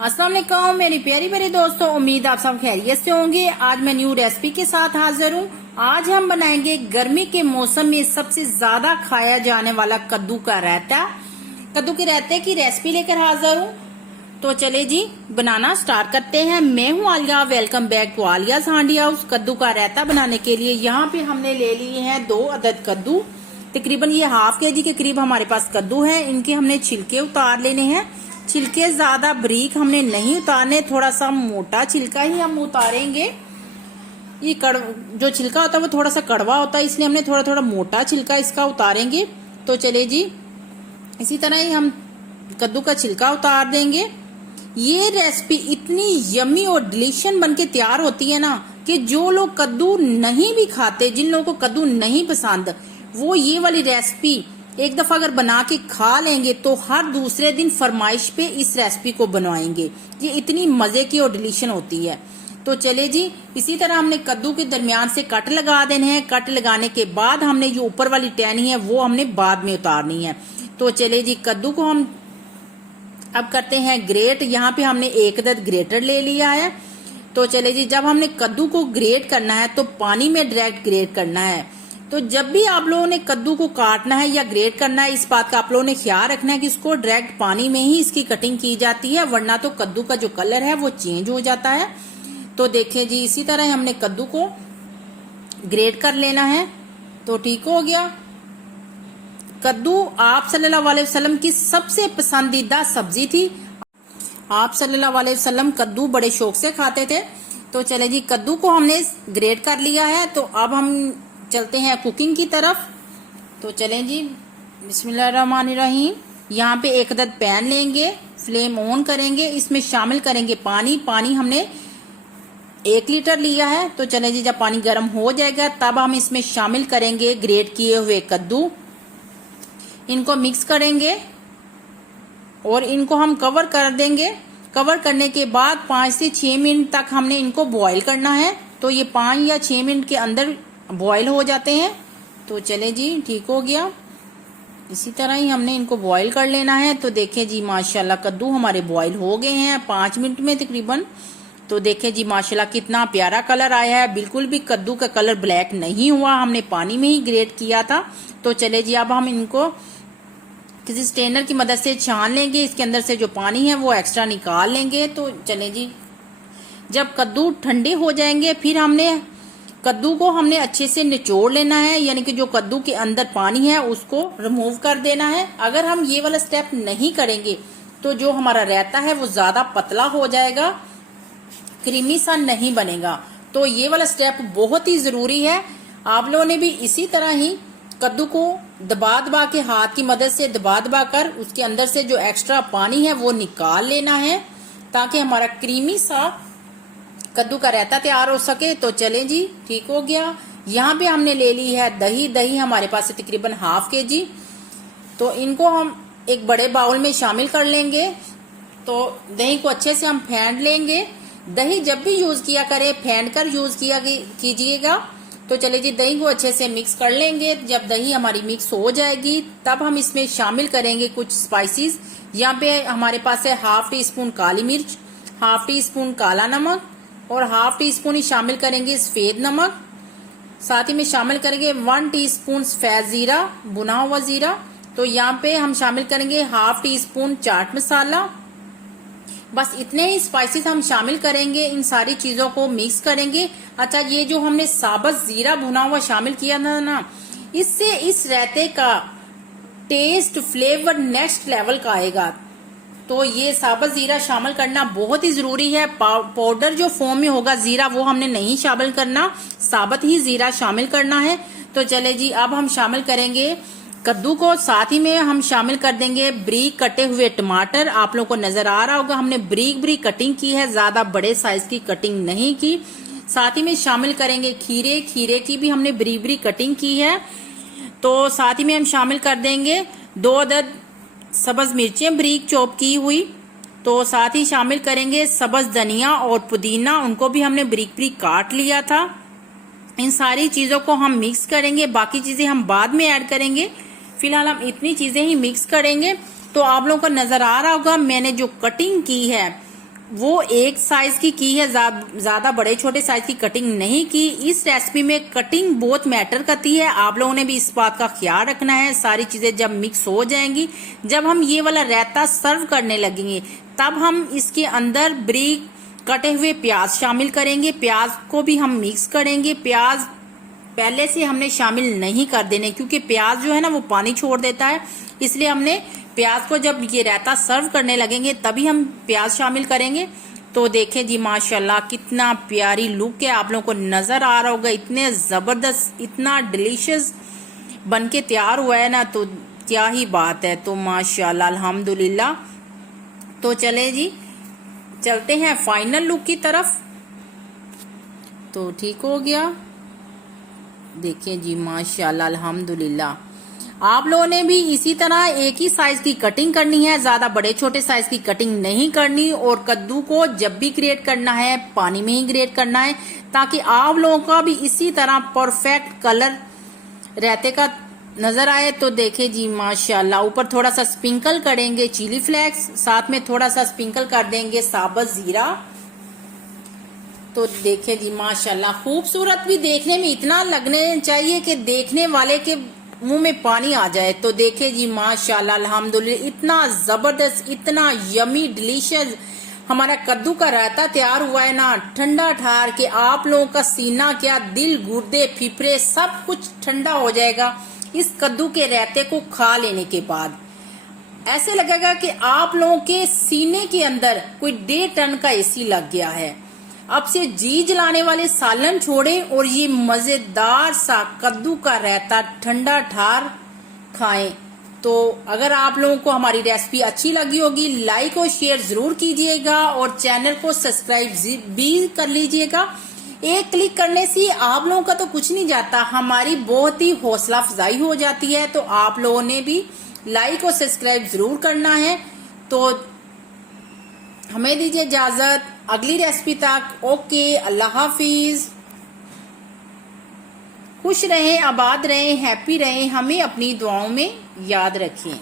अस्सलाम वालेकुम मेरी प्यारी प्यारी दोस्तों, उम्मीद आप सब खैरियत से होंगे। आज मैं न्यू रेसिपी के साथ हाजिर हूँ। आज हम बनाएंगे गर्मी के मौसम में सबसे ज्यादा खाया जाने वाला कद्दू का रायता। कद्दू के रायते की रेसिपी लेकर हाजिर हूँ। तो चले जी बनाना स्टार्ट करते हैं। मैं हूँ Alia, welcome back to Alia's हांडी हाउस। कद्दू का रायता बनाने के लिए यहाँ पे हमने ले लिए हैं 2 अदद कद्दू। तकरीबन ये हाफ केजी के करीब हमारे पास कद्दू है। इनके हमने छिलके उतार लेने हैं। छिलके ज्यादा बारीक हमने नहीं उतारने, थोड़ा सा मोटा छिलका ही हम उतारेंगे। ये जो छिलका होता है वो थोड़ा सा कड़वा होता है, इसलिए हमने थोड़ा थोड़ा मोटा छिलका इसका उतारेंगे। तो चले जी इसी तरह ही हम कद्दू का छिलका उतार देंगे। ये रेसिपी इतनी यम्मी और डिलीशियस बनके तैयार होती है ना कि जो लोग कद्दू नहीं भी खाते, जिन लोगों को कद्दू नहीं पसंद, वो ये वाली रेसिपी एक दफा अगर बना के खा लेंगे तो हर दूसरे दिन फरमाइश पे इस रेसिपी को बनवाएंगे। ये इतनी मजे की और डिलीशियस होती है। तो चले जी इसी तरह हमने कद्दू के दरमियान से कट लगा देने हैं। कट लगाने के बाद हमने जो ऊपर वाली टहनी है वो हमने बाद में उतारनी है। तो चले जी कद्दू को हम अब करते हैं ग्रेट। यहाँ पे हमने 1 अदद ग्रेटर ले लिया है। तो चले जी जब हमने कद्दू को ग्रेट करना है तो पानी में डायरेक्ट ग्रेट करना है। तो जब भी आप लोगों ने कद्दू को काटना है या ग्रेट करना है, इस बात का आप लोगों ने ख्याल रखना है कि इसको डायरेक्ट पानी में ही इसकी कटिंग की जाती है, वरना तो कद्दू का जो कलर है वो चेंज हो जाता है। तो देखिए जी इसी तरह हमने कद्दू को ग्रेट कर लेना है। तो ठीक हो गया। कद्दू आप सल्लल्लाहु अलैहि वसल्लम की सबसे पसंदीदा सब्जी थी। आप सल्लल्लाहु अलैहि वसल्लम कद्दू बड़े शौक से खाते थे। तो चले जी कद्दू को हमने ग्रेट कर लिया है। तो अब हम चलते हैं कुकिंग की तरफ। तो चलें जी बिस्मिल्लाहिर्रहमानिर्रहीम। यहाँ पे 1 अदद पैन लेंगे, फ्लेम ऑन करेंगे, इसमें शामिल करेंगे पानी। पानी हमने 1 लीटर लिया है। तो चलें जी जब पानी गर्म हो जाएगा तब हम इसमें शामिल करेंगे ग्रेट किए हुए कद्दू। इनको मिक्स करेंगे और इनको हम कवर कर देंगे। कवर करने के बाद 5 से 6 मिनट तक हमने इनको बॉईल करना है। तो ये 5 या 6 मिनट के अंदर बॉईल हो जाते हैं। तो चले जी ठीक हो गया। इसी तरह ही हमने इनको बॉईल कर लेना है। तो देखें जी माशाल्लाह कद्दू हमारे बॉईल हो गए हैं 5 मिनट में तकरीबन। तो देखें जी माशाल्लाह कितना प्यारा कलर आया है। बिल्कुल भी कद्दू का कलर ब्लैक नहीं हुआ, हमने पानी में ही ग्रेट किया था। तो चले जी अब हम इनको किसी स्ट्रेनर की मदद से छान लेंगे। इसके अंदर से जो पानी है वो एक्स्ट्रा निकाल लेंगे। तो चले जी जब कद्दू ठंडे हो जाएंगे फिर कद्दू को हमने अच्छे से निचोड़ लेना है, यानी कि जो कद्दू के अंदर पानी है उसको रिमूव कर देना है। अगर हम ये वाला स्टेप नहीं करेंगे तो जो हमारा रायता है वो ज्यादा पतला हो जाएगा, क्रीमी सा नहीं बनेगा। तो ये वाला स्टेप बहुत ही जरूरी है। आप लोगों ने भी इसी तरह ही कद्दू को दबा दबा के हाथ की मदद से दबा दबा कर उसके अंदर से जो एक्स्ट्रा पानी है वो निकाल लेना है, ताकि हमारा क्रीमी सा कद्दू का रायता तैयार हो सके। तो चलें जी ठीक हो गया। यहाँ पे हमने ले ली है दही। दही हमारे पास है तकरीबन हाफ केजी। तो इनको हम एक बड़े बाउल में शामिल कर लेंगे। तो दही को अच्छे से हम फेंट लेंगे। दही जब भी यूज किया करें फेंट कर यूज कीजिएगा। तो चले जी दही को अच्छे से मिक्स कर लेंगे। जब दही हमारी मिक्स हो जाएगी तब हम इसमें शामिल करेंगे कुछ स्पाइसेस। यहाँ पे हमारे पास है हाफ टी स्पून काली मिर्च, हाफ टी स्पून काला नमक और हाफ टी स्पून ही शामिल करेंगे सफेद नमक। साथ ही में शामिल करेंगे 1 टीस्पून सफेद जीरा, भुना हुआ जीरा। तो यहाँ पे हम शामिल करेंगे half tea spoon chaat masala. बस इतने ही स्पाइसेस हम शामिल करेंगे। इन सारी चीजों को मिक्स करेंगे। अच्छा ये जो हमने साबुत जीरा भुना हुआ शामिल किया था ना, इससे इस रायते का टेस्ट फ्लेवर नेक्स्ट लेवल का आएगा। तो ये साबुत जीरा शामिल करना बहुत ही जरूरी है। पाउडर जो फॉर्म में होगा जीरा वो हमने नहीं शामिल करना, साबुत ही जीरा शामिल करना है। तो चले जी अब हम शामिल करेंगे कद्दू को। साथ ही में हम शामिल कर देंगे बारीक कटे हुए टमाटर। आप लोगों को नजर आ रहा होगा हमने बारीक बारीक कटिंग की है, ज्यादा बड़े साइज की कटिंग नहीं की। साथ ही में शामिल करेंगे खीरे। खीरे की भी हमने बारीक बारीक कटिंग की है। तो साथ ही में हम शामिल कर देंगे 2 अदद सब्ज मिर्चें बारीक चॉप की हुई। तो साथ ही शामिल करेंगे सब्ज धनिया और पुदीना, उनको भी हमने बारीक बारीक काट लिया था। इन सारी चीजों को हम मिक्स करेंगे, बाकी चीजें हम बाद में ऐड करेंगे। फिलहाल हम इतनी चीजें ही मिक्स करेंगे। तो आप लोगों को नजर आ रहा होगा मैंने जो कटिंग की है वो एक साइज की है, ज्यादा बड़े छोटे साइज की कटिंग नहीं की। इस रेसिपी में कटिंग बहुत मैटर करती है, आप लोगों ने भी इस बात का ख्याल रखना है। सारी चीजें जब मिक्स हो जाएंगी, जब हम ये वाला रायता सर्व करने लगेंगे, तब हम इसके अंदर ब्रीक कटे हुए प्याज शामिल करेंगे। प्याज को भी हम मिक्स करेंगे। प्याज पहले से हमने शामिल नहीं कर देने, क्योंकि प्याज जो है ना वो पानी छोड़ देता है, इसलिए हमने प्याज को जब ये रायता सर्व करने लगेंगे तभी हम प्याज शामिल करेंगे। तो देखें जी माशाल्लाह कितना प्यारी लुक है, आप लोगों को नजर आ रहा होगा। इतने जबरदस्त, इतना डिलीशियस बनके तैयार हुआ है ना, तो क्या ही बात है। तो माशाल्लाह अल्हम्दुलिल्लाह। तो चले जी, चलते हैं फाइनल लुक की तरफ। तो ठीक हो गया, देखिए जी माशाल्लाह अल्हम्दुलिल्लाह। आप लोगों ने भी इसी तरह एक ही साइज की कटिंग करनी है, ज्यादा बड़े छोटे साइज की कटिंग नहीं करनी। और कद्दू को जब भी ग्रेट करना है पानी में ही ग्रेट करना है, ताकि आप लोगों का भी इसी तरह परफेक्ट कलर रायते का नजर आए। तो देखे जी माशाल्लाह, ऊपर थोड़ा सा स्प्रिंकल करेंगे चिली फ्लेक्स, साथ में थोड़ा सा स्प्रिंकल कर देंगे साबुत जीरा। तो देखे जी माशाल्लाह, खूबसूरत भी देखने में इतना लगने चाहिए कि देखने वाले के मुंह में पानी आ जाए। तो देखे जी माशाल्लाह अल्हम्दुलिल्लाह, इतना जबरदस्त, इतना यमी डिलीशियस हमारा कद्दू का रायता तैयार हुआ है ना, ठंडा ठार के आप लोगों का सीना क्या, दिल, गुर्दे, फिफरे सब कुछ ठंडा हो जाएगा इस कद्दू के रायते को खा लेने के बाद। ऐसे लगेगा कि आप लोगों के सीने के अंदर कोई 1.5 टन का एसी लग गया है। अब से जी जलाने वाले सालन छोड़ें और ये मजेदार सा कद्दू का रायता ठंडा ठार खाएं। तो अगर आप लोगों को हमारी रेसिपी अच्छी लगी होगी, लाइक और शेयर जरूर कीजिएगा और चैनल को सब्सक्राइब भी कर लीजिएगा। एक क्लिक करने से आप लोगों का तो कुछ नहीं जाता, हमारी बहुत ही हौसला अफजाई हो जाती है। तो आप लोगों ने भी लाइक और सब्सक्राइब जरूर करना है। तो हमें दीजिए इजाजत अगली रेसिपी तक। ओके, अल्लाह हाफिज। खुश रहें, आबाद रहें, हैप्पी रहें, हमें अपनी दुआओं में याद रखें।